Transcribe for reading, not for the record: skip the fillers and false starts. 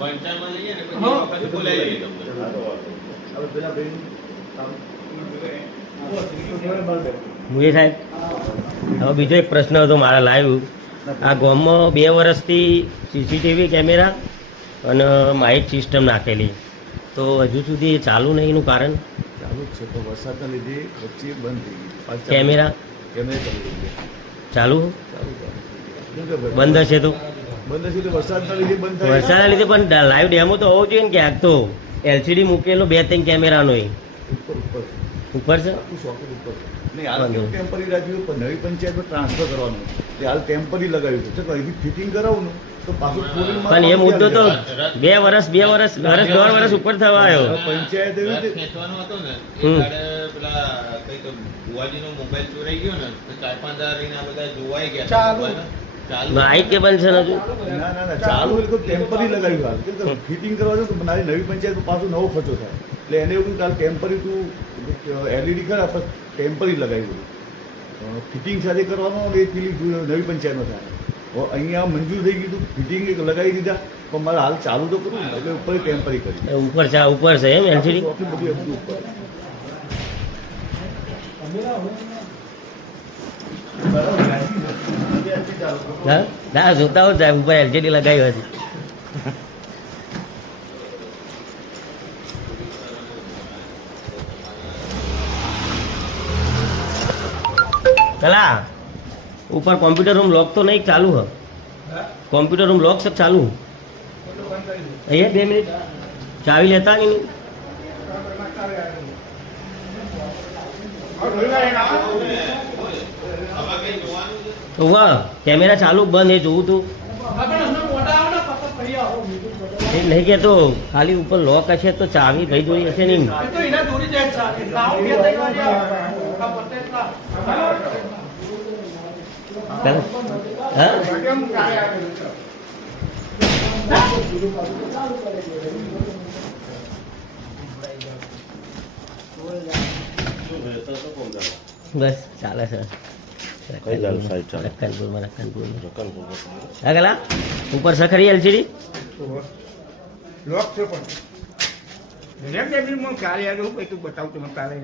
પંચાણમાં લઈએ ને પછી વખત બોલાવી લઈએ તમને. મુએ સાહેબ હવે બીજો એક પ્રશ્ન હતો મારા લાઈવ. આ ગામમાં 2 વર્ષથી સીસીટીવી કેમેરા અને માઇક સિસ્ટમ નાખેલી, તો હજુ સુધી એ ચાલુ નહીં, એનું કારણ? ચાલુ જ છે તો વરસાદના લીધે વચ્ચે બંધ થઈ ગઈ. કેમેરા કેમેરા ચાલુ ચાલુ બંધ હશે તો બંધ છે એટલે વરસાદના લીધે બંધ થાય. વરસાદના લીધે પણ લાઈવ ડેમો તો હોવો જોઈએ ને ક્યાંક તો. એલસીડી મૂકેલો 2-3 કેમેરાનો ઉપર ઉપર ઉપર છે. આખું સોકેટ ઉપર નહીં. હાલ ટેમ્પરરી રાખ્યું પણ નવી પંચાયતમાં ટ્રાન્સફર કરવાનું તે હાલ ટેમ્પરરી લગાવ્યું છે. ચાલો અહીંથી ફિટિંગ કરાવું ને તો પાછું પણ એ મુદ્દો તો 2 વર્ષ 1.5 વર્ષ ઉપર થવા આવ્યો. પંચાયત એવી રથ રીતે ખેંચવાનો હતો ને એ દાડે પેલા કઈક બુવાજીનો મોબાઈલ ચોરાઈ ગયો ને તો 4-5 દાડા રહીને આ બધા જોવાઈ ગયા ચાલુ માઇક કે બંધ છે હજુ? ના ના ના ચાલુ એટલે ટેમ્પરરી લગાવ્યું હાલ કે ફિટિંગ કરવા જો તો મારી નવી પંચાયતમાં પાછો નવો ખર્ચો થાય એટલે એને એવું કાલ ટેમ્પરરી તું એલઈડી ખરા પણ ટેમ્પરરી લગાવ્યું ફિટિંગ સાથે કરવાનું એ પેલી નવી પંચાયતમાં થાય. હવે અહીંયા મંજૂર થઈ ગયું ફિટિંગ એક લગાવી દીધા પણ મારે હાલ ચાલુ તો કરવું ને એટલે ઉપર ટેમ્પરરી કરી ઉપર છે એમ એલસીડી? બધું હતું ઉપર. ના જોતા હોય સાહેબ, ઉપર એલસીડી લગાવી હતી. પેલા ઉપર કોમ્પ્યુટર રૂમ લોક તો નહીં ચાલુ હ? કોમ્પ્યુટર રૂમ લોક છે ચાલુ? અહીંયા 2 મિનિટ ચાવી લેતા નહીં? વાહ કેમેરા ચાલુ બંધ એ જોવું તું એ નહીં કહેતો, ખાલી ઉપર લોક હશે તો ચાવી ભાઈ જોડી હશે નહીં. હા બસ ચાલે છે. ઉપર સખરી એલસીડી લોક છે પણ કાર્ય બતાવતું કાલે